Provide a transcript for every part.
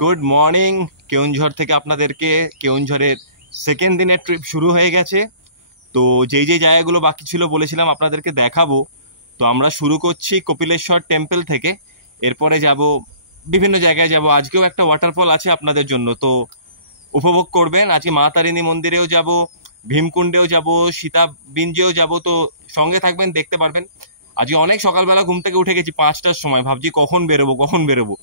Good morning কেউনঝড় থেকে আপনাদেরকে। কেউনঝড়ের সেকেন্ড দিনের ট্রিপ শুরু হয়ে গেছে। তো যেই যেই জায়গাগুলো বাকি ছিল বলেছিলাম আপনাদেরকে দেখাবো। তো আমরা শুরু করছি কপিলেশ্বর টেম্পল থেকে, এরপরে যাব বিভিন্ন জায়গায় যাব। আজকেও একটা ওয়াটারফল আছে আপনাদের জন্য, তো উপভোগ করবেন। আজকে মা তারিণী মন্দিরেও যাব, ভীমকুণ্ডেও যাব, সীতাবিঞ্জেও যাব। তো সঙ্গে থাকবেন, দেখতে পারবেন। আজকে অনেক সকালবেলা ঘুম থেকে উঠে গেছি 5টার সময়, ভাবছি কখন বেরোবো।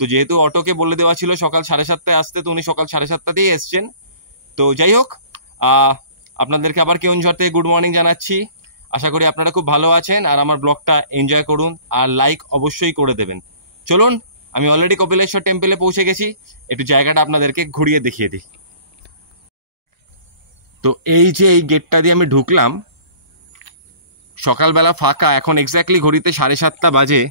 তো যেহেতু অটোকে বলে দেওয়া ছিল সকাল 7:30টায় আসতে, তো উনি সকাল 7:30টাতেই এসছেন। তো যাই হোক, আপনাদেরকে আবার কেউনঝড় থেকে গুড মর্নিং জানাচ্ছি। আশা করি আপনারা খুব ভালো আছেন আর আমার ব্লগটা এনজয় করুন, আর লাইক অবশ্যই করে দেবেন। চলুন, আমি অলরেডি কপিলেশ্বর টেম্পলে পৌঁছে গেছি, একটু জায়গাটা আপনাদেরকে ঘুরিয়ে দেখিয়ে দিই। তো এই যে এই গেটটা দিয়ে আমি ঢুকলাম, সকালবেলা ফাঁকা, এখন এক্স্যাক্টলি ঘড়িতে 7:30 বাজে।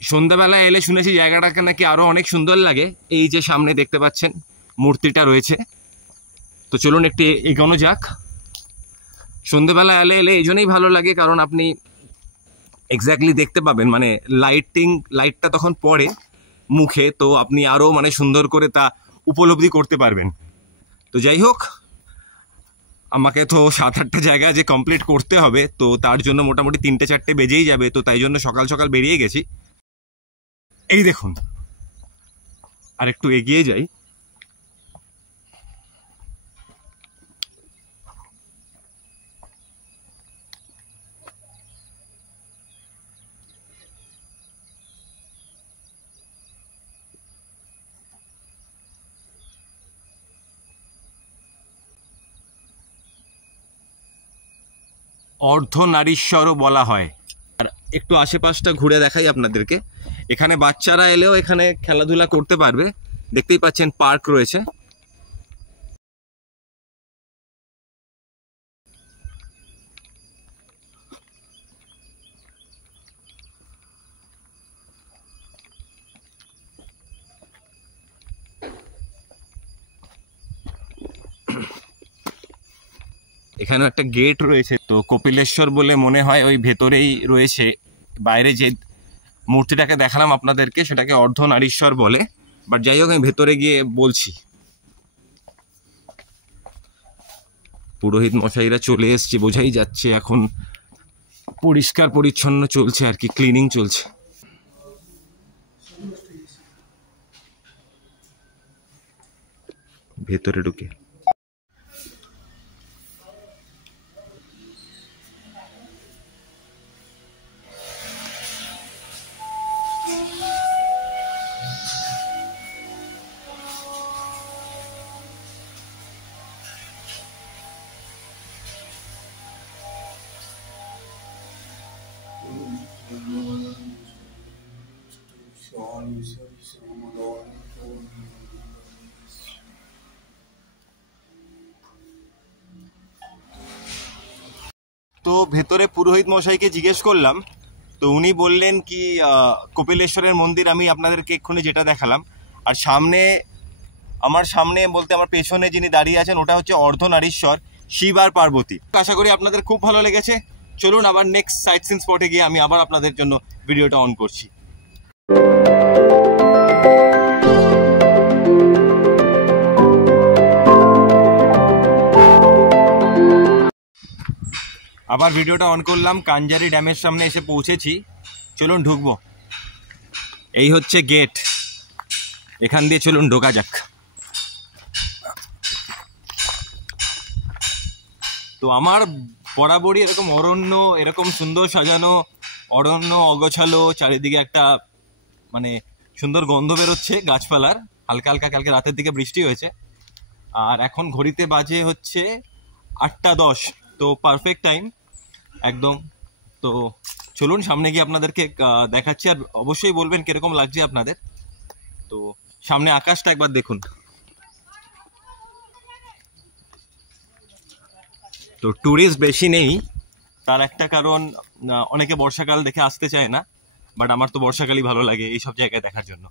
সন্ধ্যাবেলা এলে শুনেছি জায়গাটাকে নাকি আরো অনেক সুন্দর লাগে। এই যে সামনে দেখতে পাচ্ছেন মূর্তিটা রয়েছে। তো চলুন একটু এগোনো যাক। সন্ধ্যাবেলা এলে এই জন্যই ভালো লাগে, কারণ আপনি এক্স্যাক্টলি দেখতে পাবেন, মানে লাইটটা তখন পড়ে মুখে, তো আপনি আরো মানে সুন্দর করে তা উপলব্ধি করতে পারবেন। তো যাই হোক, আমাকে তো 7-8টা জায়গা যে কমপ্লিট করতে হবে, তো তার জন্য মোটামুটি 3-4টে বেজেই যাবে। তো তাই জন্য সকাল সকাল বেরিয়ে গেছি। এই দেখুন, আর একটু এগিয়ে যাই। অর্ধনারীশ্বরও বলা হয়। আর একটু আশেপাশটা ঘুরে দেখাই আপনাদেরকে। এখানে বাচ্চারা এলেও এখানে খেলাধুলা করতে পারবে। দেখতেই পাচ্ছেন পার্ক রয়েছে। এখানে একটা গেট রয়েছে, তো কপিলেশ্বর বলে মনে হয় ওই ভেতরেই রয়েছে। বাইরে যে মূর্তিটাকে দেখালাম আপনাদেরকে সেটাকে অর্ধনারীশ্বর বলে, বাট যাই হোক আমি ভেতরে গিয়ে বলছি। পুরোহিত মশাইরা চলে এসছে, বোঝাই যাচ্ছে এখন পরিষ্কার পরিচ্ছন্ন চলছে আর কি, ক্লিনিং চলছে। ভেতরে ঢুকে তো ভেতরে পুরোহিত মশাইকে জিজ্ঞেস করলাম, তো উনি বললেন কি কপিলেশ্বরের মন্দির আমি আপনাদেরকে এক্ষুনি যেটা দেখালাম, আর আমার সামনে বলতে আমার পেছনে যিনি দাঁড়িয়ে আছেন ওটা হচ্ছে অর্ধনারীশ্বর, শিব আর পার্বতী। আশা করি আপনাদের খুব ভালো লেগেছে। চলুন আবার নেক্সট সাইট সিন স্পটে গিয়ে আমি আবার আপনাদের জন্য ভিডিওটা অন করছি। আবার ভিডিওটা অন করলাম, কাঞ্জারি ড্যামের সামনে এসে পৌঁছেছি। চলুন ঢুকবো। এই হচ্ছে গেট, এখান দিয়ে চলুন ঢোকা যাক। তো আমার বরাবরই এরকম অরণ্য, এরকম সুন্দর সাজানো অরণ্য, অগোছালো চারিদিকে একটা মানে সুন্দর গন্ধ বেরোচ্ছে গাছপালার। হালকা হালকা কালকে রাতের দিকে বৃষ্টি হয়েছে, আর এখন ঘড়িতে বাজে হচ্ছে 8:10। তো পারফেক্ট টাইম একদম। তো চলুন সামনে গিয়ে আপনাদেরকে দেখাচ্ছি, আর অবশ্যই বলবেন কিরকম লাগছে আপনাদের। তো সামনে আকাশটা একবার দেখুন। তো ট্যুরিস্ট বেশি নেই, তার একটা কারণ অনেকে বর্ষাকাল দেখে আসতে চায় না, বাট আমার তো বর্ষাকালই ভালো লাগে এইসব জায়গায় দেখার জন্য।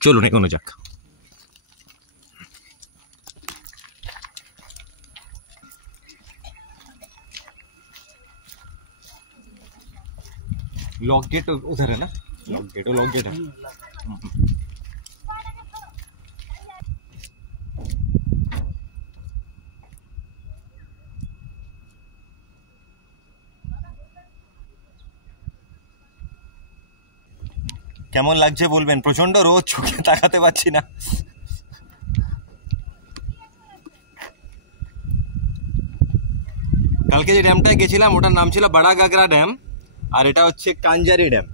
চলুন এগোনো যাক। लॉक गेट उधर है ना, लॉक गेट है। কেমন লাগছে বলবেন, প্রচন্ড রোদ, চোখে তাকাতে পারছি না। কালকে যে ড্যামটায় গেছিলাম ওটার নাম ছিল বড়া গাগরা ড্যাম, আর এটা হচ্ছে কাঞ্জারি ড্যাম।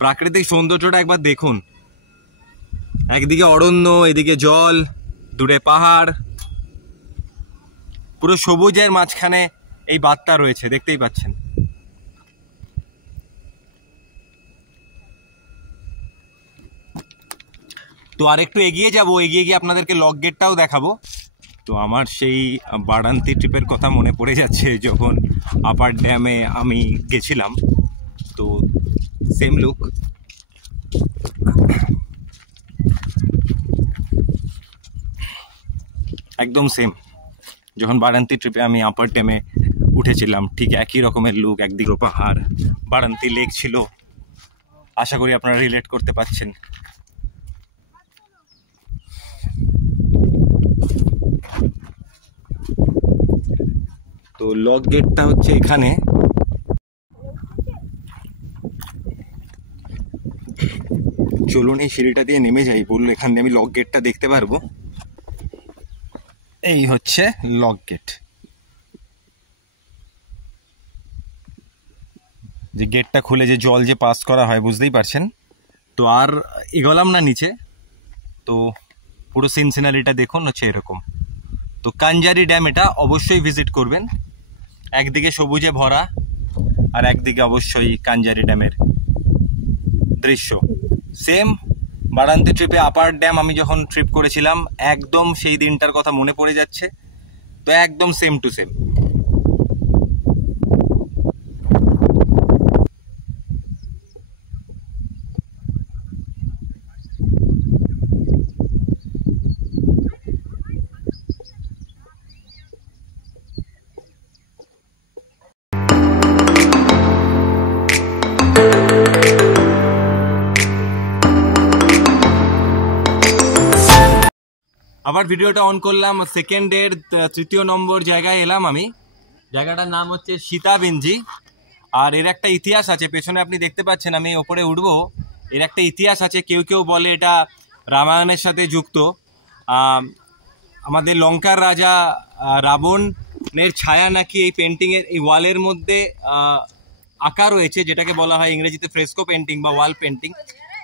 প্রাকৃতিক সৌন্দর্যটা একবার দেখুন, একদিকে অরণ্য, এদিকে জল, দূরে পাহাড়, পুরো সবুজের মাঝখানে এই বাঁধটা রয়েছে, দেখতেই পাচ্ছেন। তো আরেকটু এগিয়ে যাব, এগিয়ে গিয়ে আপনাদেরকে লক গেটটাও দেখাবো। তো আমার সেই বারান্তি ট্রিপের কথা মনে পড়ে যাচ্ছে, যখন আপার ড্যামে আমি গেছিলাম, তো সেম লুক। একদম সেম, যখন বারান্তি ট্রিপে আমি আপার ড্যামে উঠেছিলাম ঠিক একই রকমের লুক, একদিকে পাহাড়, বারান্তি লেক ছিল। আশা করি আপনারা রিলেট করতে পারছেন। তো লক গেটটা হচ্ছে এখানে। চলুন এই সিঁড়িটা দিয়ে নেমে যাই, বললো এখানে আমি লক গেটটা দেখতে পারবো। এই হচ্ছে লক গেট, যে গেটটা খুলে যে জল যে পাস করা হয়, বুঝতেই পারছেন। তো আর এগোলাম না নিচে, তো পুরো সিন সিনারিটা দেখুন হচ্ছে এরকম। তো কাঞ্জারি ড্যাম এটা অবশ্যই ভিজিট করবেন, একদিকে সবুজে ভরা আর একদিকে অবশ্যই কাঞ্জারি ড্যামের দৃশ্য। সেম বারান্তি ট্রিপে আপার ড্যাম আমি যখন ট্রিপ করেছিলাম, একদম সেই দিনটার কথা মনে পড়ে যাচ্ছে। তো একদম সেম টু সেম। আবার ভিডিওটা অন করলাম, সেকেন্ডের 3য় নম্বর জায়গায় এলাম আমি। জায়গাটার নাম হচ্ছে সীতাবিঞ্জি, আর এর একটা ইতিহাস আছে। পেছনে আপনি দেখতে পাচ্ছেন, আমি ওপরে উঠবো। এর একটা ইতিহাস আছে, কেউ কেউ বলে এটা রামায়ণের সাথে যুক্ত। আমাদের লঙ্কার রাজা রাবণের ছায়া নাকি এই পেন্টিংয়ের এই ওয়ালের মধ্যে আঁকা রয়েছে, যেটাকে বলা হয় ইংরেজিতে ফ্রেস্কো পেন্টিং বা ওয়াল পেন্টিং।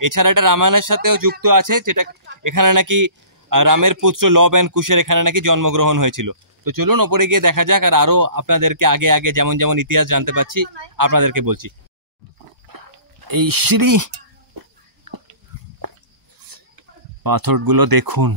এছাড়া এটা রামায়ণের সাথেও যুক্ত আছে, যেটা এখানে নাকি রামের পুত্র লব অ্যান্ড কুশের এখানে নাকি জন্মগ্রহণ হয়েছিল। তো চলুন ওপরে গিয়ে দেখা যাক, আর আরো আপনাদেরকে আগে আগে যেমন যেমন ইতিহাস জানতে পারছি আপনাদেরকে বলছি। এই সিঁড়ি, পাথরগুলো দেখুন,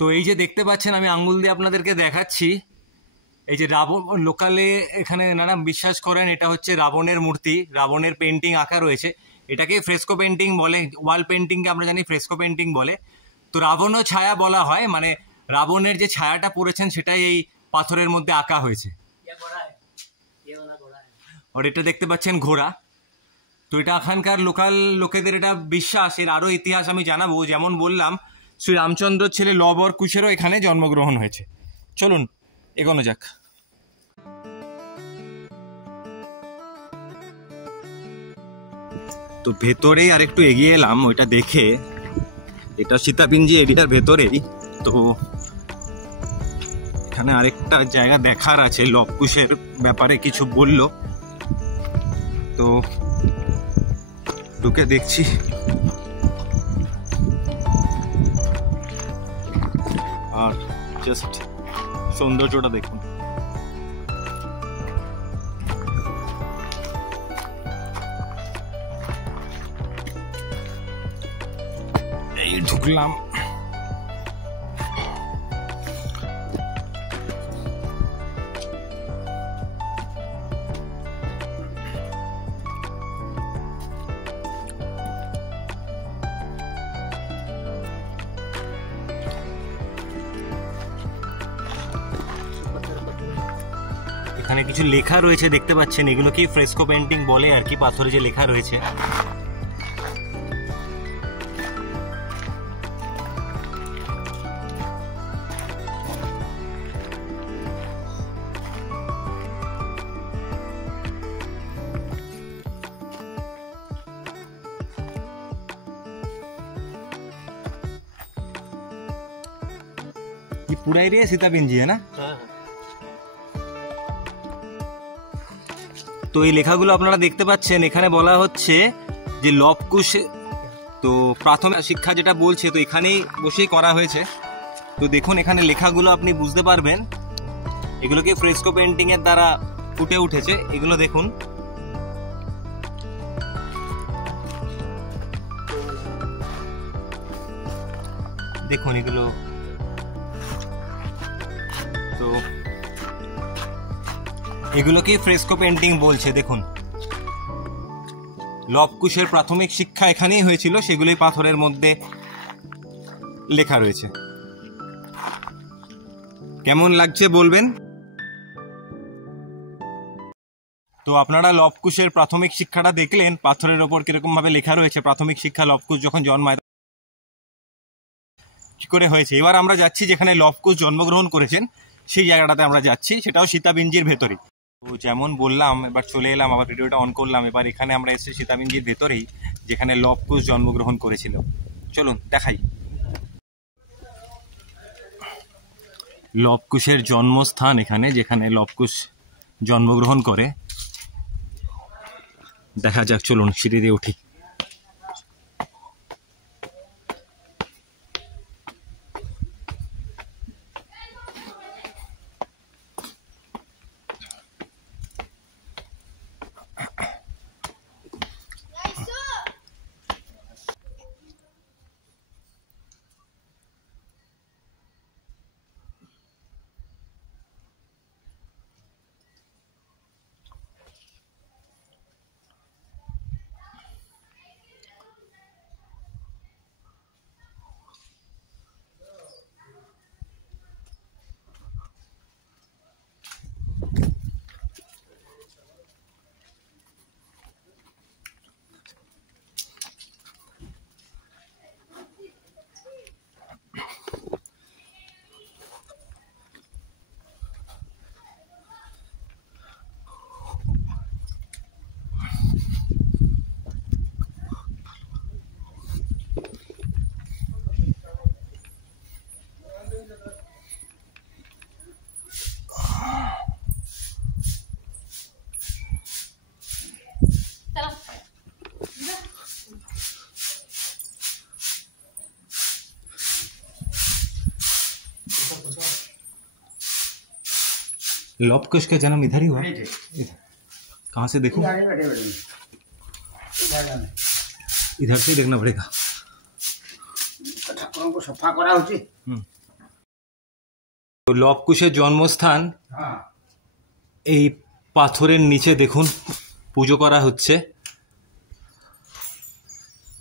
তো এই যে দেখতে পাচ্ছেন, আমি আঙ্গুল দিয়ে আপনাদেরকে দেখাচ্ছি, এই যে রাবণ, লোকালে এখানে নানা বিশ্বাস করেন এটা হচ্ছে রাবণের মূর্তি, রাবণের পেন্টিং আঁকা রয়েছে। এটাকে ফ্রেস্কো পেন্টিং বলে, ওয়াল পেন্টিংকে আমরা জানি ফ্রেস্কো পেন্টিং বলে। তো রাবণও ছায়া বলা হয়, মানে রাবণের যে ছায়াটা পড়েছেন সেটাই এই পাথরের মধ্যে আঁকা হয়েছে। আর এটা দেখতে পাচ্ছেন ঘোড়া। তো এটা এখানকার লোকাল লোকেদের এটা বিশ্বাস। এর আরও ইতিহাস আমি জানাবো। যেমন বললাম, শ্রী রামচন্দ্র ছেলে লব আর কুশেরও এখানে জন্মগ্রহণ হয়েছে। চলুন এগোনো যাক। তো ভেতরেই আর একটু এগিয়ে এলাম ওইটা দেখে, এটা সীতাপিঞ্জি এরিয়ার ভেতরেই। তো এখানে আরেকটা জায়গা দেখার আছে, লব কুশের ব্যাপারে কিছু বললো, তো ঢুকে দেখছি। আর জাস্ট সৌন্দর্যটা দেখুন। এই ঢুকলাম। এখানে কিছু লেখা রয়েছে দেখতে পাচ্ছেন, এগুলো কি ফ্রেস্কো পেন্টিং বলে আর কি, পাথরে যে লেখা রয়েছে। ये पूरा एरिया सीतापिंजी है ना? তো এই লেখাগুলো আপনারা দেখতে পাচ্ছেন, এখানে বলা হচ্ছে যে লবকুশ, তো প্রাথমিক শিক্ষা যেটা বলছে তো এখানেই বসেই করা হয়েছে। তো দেখুন এখানে লেখাগুলো আপনি বুঝতে পারবেন, এগুলোকে ফ্রেস্কো পেন্টিং এর দ্বারা ফুটে উঠেছে। এগুলো দেখুন, দেখুন এগুলো। তো এগুলোকে ফ্রেস্কো পেন্টিং বলছে। দেখুন লবকুশের প্রাথমিক শিক্ষা এখানেই হয়েছিল, সেগুলোই পাথরের মধ্যে লেখা রয়েছে। কেমন লাগছে বলবেন। তো আপনারা লবকুশের প্রাথমিক শিক্ষাটা দেখলেন, পাথরের ওপর কিরকম ভাবে লেখা রয়েছে প্রাথমিক শিক্ষা লবকুশ যখন জন্মায় কি করে হয়েছে। এবার আমরা যাচ্ছি যেখানে লবকুশ জন্মগ্রহণ করেছেন, সেই জায়গাটাতে আমরা যাচ্ছি, সেটাও সীতাপিঞ্জির ভেতরেই। তো যেমন বললাম, এবার চলে এলাম, আবার ভিডিওটা অন করলাম। এবার এখানে আমরা এসেছি সীতাপিঞ্জির ভেতরেই, যেখানে লবকুশ জন্মগ্রহণ করেছিল। চলুন দেখাই। লবকুশের জন্মস্থান এখানে, যেখানে লবকুশ জন্মগ্রহণ করে। দেখা যাক, চলুন সিঁড়ি দিয়ে উঠি। लवकुश का जन्म इधर ही हुआ? कहाँ से देखूं? इधर से देखना पड़ेगा। তো লবকুশের জন্মস্থান এই পাথরের নিচে দেখুন পুজো করা হচ্ছে।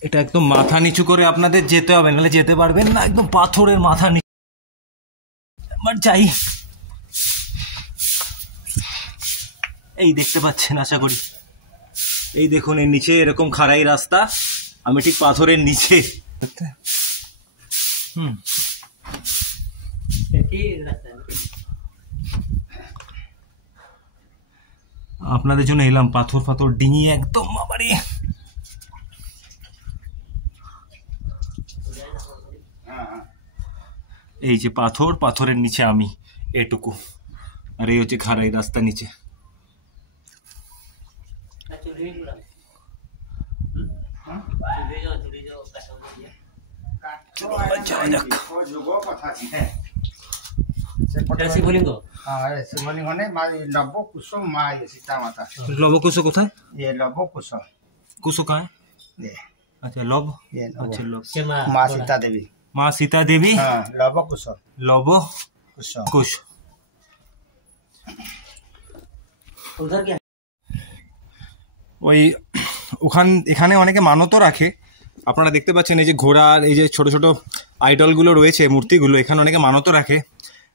এটা একদম মাথা নিচু করে আপনাদের যেতে হবে, নাহলে যেতে পারবেন না। একদম পাথরের মাথা নিচু। আমার যাই, এই দেখতে পাচ্ছেন আশা করি। এই দেখুন এর নিচে এরকম খাড়াই রাস্তা, আমি ঠিক পাথরের নিচে। আপনাদের জন্য এলাম, পাথর ফাথর ডিঙিয়ে একদম বাবারে। এই যে পাথর, পাথরের নিচে আমি এটুকু, আর এই হচ্ছে খাড়াই রাস্তা নিচে। লবকুশ কোথায়? কুশো কাহা? আচ্ছা লব ये আচ্ছা वो লব माँ सीता देवी। মা সীতা দেবী हाँ लव कुश লব कुश কুশ। उधर क्या ওই এখানে অনেকে মানতও রাখে। আপনারা দেখতে পাচ্ছেন এই যে ঘোড়ার এই যে ছোট ছোট আইডলগুলো রয়েছে, মূর্তিগুলো, এখানে অনেকে মানতও রাখে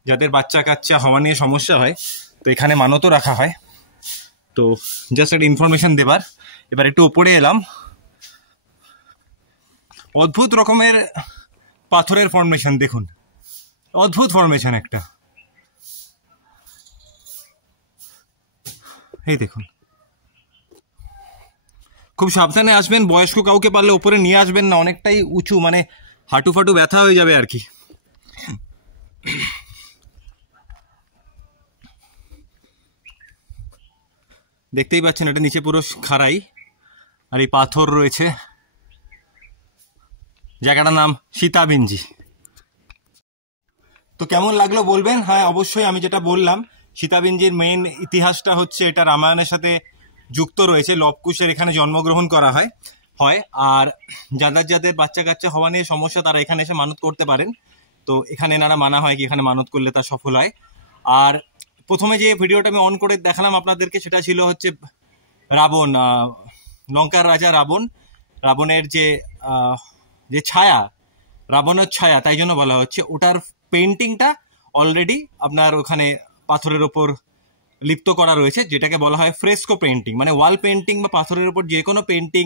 যাদের বাচ্চা কাচ্চা হওয়া নিয়ে সমস্যা হয়, তো এখানে মানতও রাখা হয়। তো জাস্ট একটা ইনফরমেশন দেবার। এবার একটু উপরে এলাম, অদ্ভুত রকমের পাথরের ফর্মেশন দেখুন, অদ্ভুত ফর্মেশন একটা, এই দেখুন। খুব সাবধানে আসবেন, বয়স্ক কাউকে পারলে ওপরে নিয়ে আসবেন না, অনেকটাই উঁচু, মানে হাঁটু ফাটু ব্যথা হয়ে যাবে আর কি। দেখতেই পাচ্ছেন এটা নিচে পুরো খাড়াই, আর এই পাথর রয়েছে। জায়গাটার নাম সীতাবিঞ্জি। তো কেমন লাগলো বলবেন। হ্যাঁ অবশ্যই, আমি যেটা বললাম সীতাবিঞ্জির মেইন ইতিহাসটা হচ্ছে এটা রামায়ণের সাথে যুক্ত রয়েছে। লবকুশের এখানে জন্মগ্রহণ করা হয়। আর যাদের যাদের বাচ্চা কাচ্চা হওয়া নিয়ে সমস্যা তারা এখানে এসে মানত করতে পারেন। তো এখানে এনারা মানা হয় কি এখানে মানত করলে তা সফল হয়। আর প্রথমে যে ভিডিওটা আমি অন করে দেখালাম আপনাদেরকে সেটা ছিল হচ্ছে রাবণ, লঙ্কার রাজা রাবণের যে ছায়া, রাবণের ছায়া তাই জন্য বলা হচ্ছে, ওটার পেন্টিংটা অলরেডি আপনার ওখানে পাথরের ওপর লিপ্ত করা রয়েছে, যেটাকে বলা হয় ফ্রেস্কো পেন্টিং। মানে ওয়াল পেন্টিং বা পাথরের উপর যে কোনো পেন্টিং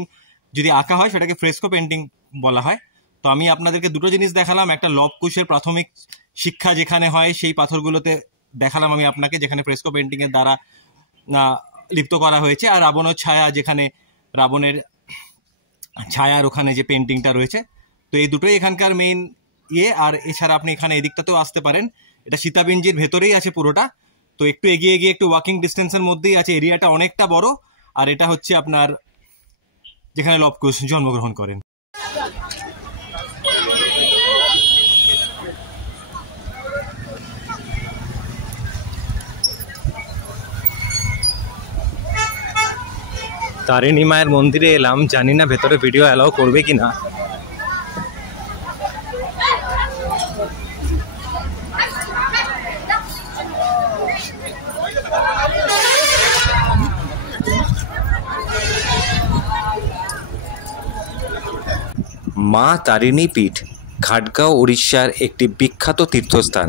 যদি আঁকা হয় সেটাকে ফ্রেস্কো পেন্টিং বলা হয়। তো আমি আপনাদেরকে দুটো জিনিস দেখালাম, একটা লবকুশের প্রাথমিক শিক্ষা যেখানে হয় সেই পাথরগুলোতে দেখালাম আমি আপনাকে, যেখানে ফ্রেস্কো পেন্টিংয়ের দ্বারা লিপ্ত করা হয়েছে, আর রাবণের ছায়া যেখানে রাবণের ছায়ার ওখানে যে পেন্টিংটা রয়েছে। তো এই দুটোই এখানকার মেইন আর এছাড়া আপনি এখানে এদিকটাতেও আসতে পারেন, এটা সীতাবিঞ্জির ভেতরেই আছে পুরোটা। তো একটু এগিয়ে গিয়ে একটু ওয়াকিং ডিস্টেন্সের মধ্যেই আছে, এরিয়াটা অনেকটা বড়। আর এটা হচ্ছে আপনার যেখানে লবকুশ জন্মগ্রহণ করেন। তারিণী মায়ের মন্দিরে এলাম, জানি না ভেতরে ভিডিও অ্যালাউ করবে কিনা। মা তারিণী পীঠ ঘাটগাঁও উড়িষ্যার একটি বিখ্যাত তীর্থস্থান।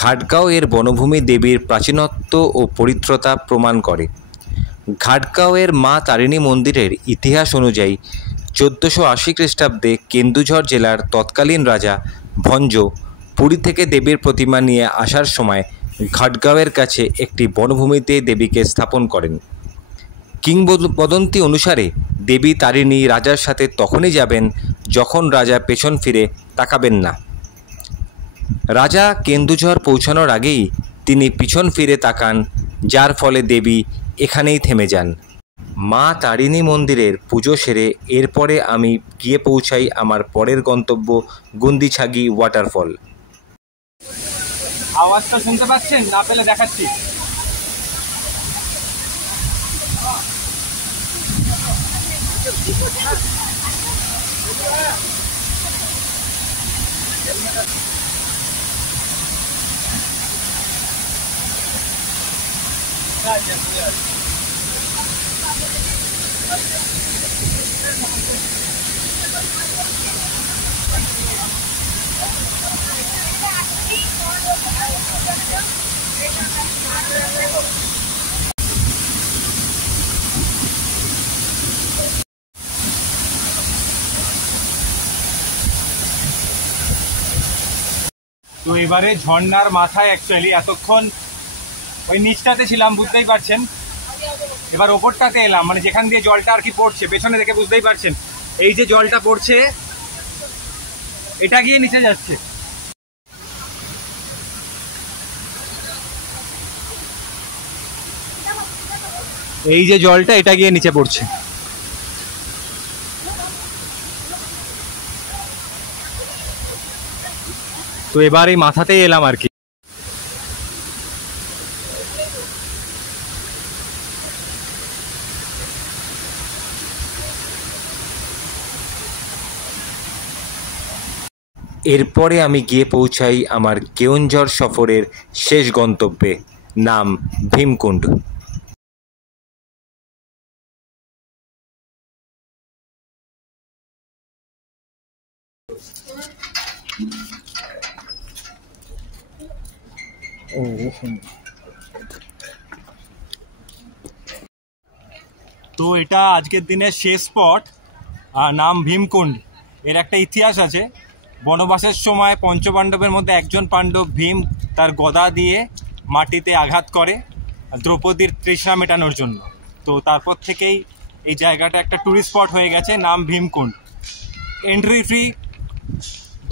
ঘাটগাঁও এর বনভূমি দেবীর প্রাচীনত্ব ও পবিত্রতা প্রমাণ করে। ঘাটগাঁওয়ের মা তারিণী মন্দিরের ইতিহাস অনুযায়ী 1480 খ্রিস্টাব্দে কেন্দুঝর জেলার তৎকালীন রাজা ভঞ্জ পুরী থেকে দেবীর প্রতিমা নিয়ে আসার সময় ঘাটগাঁওয়ের কাছে একটি বনভূমিতে দেবীকে স্থাপন করেন। কিংবদন্তি অনুসারে দেবী তারিণী রাজার সাথে তখনই যাবেন যখন রাজা পেছন ফিরে তাকাবেন না। রাজা কেন্দুঝর পৌঁছানোর আগেই তিনি পিছন ফিরে তাকান, যার ফলে দেবী এখানেই থেমে যান। মা তারিণী মন্দিরের পুজো সেরে এরপরে আমি গিয়ে পৌঁছাই আমার পরের গন্তব্য গুন্দিছাগি ওয়াটারফল। আওয়াজটা শুনতে পাচ্ছেন? না পেলে দেখাচ্ছি। তো এবারে ঝর্ণার মাথায় অ্যাকচুয়ালি এতক্ষণ ওই নিচটাতে ছিলাম, বুঝতেই পারছেন। এবার ওপরটাতে এলাম, মানে যেখান দিয়ে জলটা আর কি পড়ছে, পেছনে দেখে বুঝতেই পারছেন এই যে জলটা পড়ছে এটা গিয়ে নিচে যাচ্ছে। এই যে জলটা এটা গিয়ে নিচে পড়ছে। তো এবার এই মাথাতেই এলাম আর কি। এরপরে আমি গিয়ে পৌঁছাই আমার কেওনঝড় সফরের শেষ গন্তব্যে, নাম ভীমকুণ্ড। তো এটা আজকের দিনের শেষ স্পট, নাম ভীমকুণ্ড। এর একটা ইতিহাস আছে। বনবাসের সময় পঞ্চপাণ্ডবের মধ্যে একজন পাণ্ডব ভীম তার গদা দিয়ে মাটিতে আঘাত করে দ্রৌপদীর তৃষ্ণা মেটানোর জন্য। তো তারপর থেকেই এই জায়গাটা একটা ট্যুরিস্ট স্পট হয়ে গেছে, নাম ভীমকুণ্ড। এন্ট্রি ফি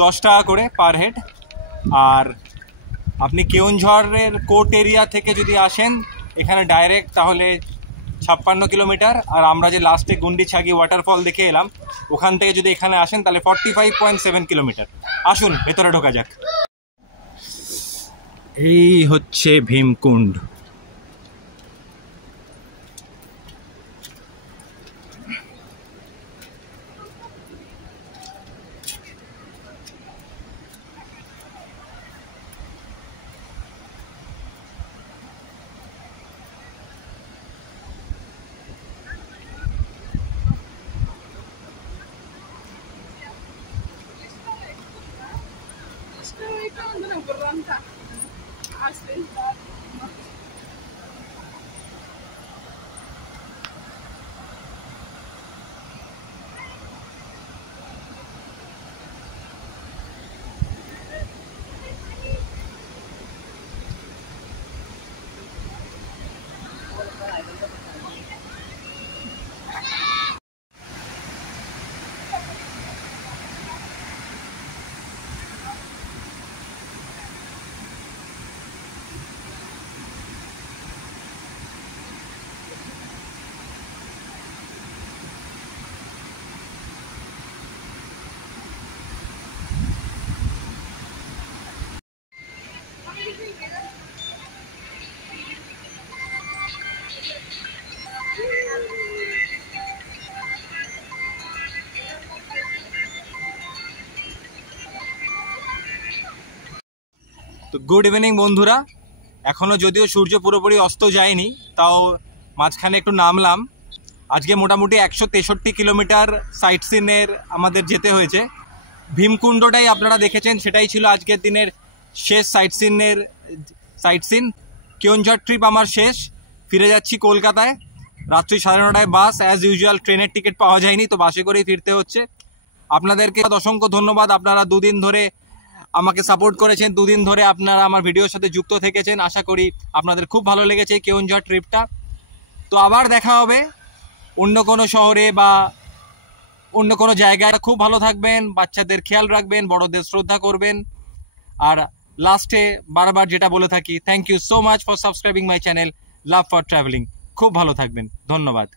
10 টাকা করে পার হেড। আর আপনি কেওনঝড়ের কোর্ট এরিয়া থেকে যদি আসেন এখানে ডাইরেক্ট তাহলে 56 কিলোমিটার। আর আমরা যে লাস্টে গুন্ডিছাগি ওয়াটারফল দেখে এলাম ওখান থেকে যদি এখানে আসেন তাহলে 45.7 কিলোমিটার। আসুন ভেতরে ঢোকা যাক। এই হচ্ছে ভীমকুণ্ড। তো গুড ইভিনিং বন্ধুরা। এখনও যদিও সূর্য পুরোপুরি অস্ত যায়নি, তাও মাঝখানে একটু নামলাম। আজকে মোটামুটি 163 কিলোমিটার সাইট সিনের আমাদের যেতে হয়েছে। ভীমকুণ্ডটাই আপনারা দেখেছেন, সেটাই ছিল আজকের দিনের শেষ সাইট সিন। কেওনঝড় ট্রিপ আমার শেষ। ফিরে যাচ্ছি কলকাতায়। রাত্রি 9:30 বাস। অ্যাজ ইউজুয়াল ট্রেনের টিকিট পাওয়া যায়নি, তো বাসে করেই ফিরতে হচ্ছে। আপনাদেরকে অসংখ্য ধন্যবাদ। আপনারা দুদিন ধরে আমাকে সাপোর্ট করেছেন, দুদিন ধরে আপনারা আমার ভিডিওর সাথে যুক্ত থেকেছেন। আশা করি আপনাদের খুব ভালো লেগেছে কেওনঝড় ট্রিপটা। তো আবার দেখা হবে অন্য কোনো শহরে বা অন্য কোনো জায়গায়। খুব ভালো থাকবেন, বাচ্চাদের খেয়াল রাখবেন, বড়দের শ্রদ্ধা করবেন। আর লাস্টে বারবার যেটা বলে থাকি, thank you so much for subscribing my channel love for travelling. খুব ভালো থাকবেন, ধন্যবাদ।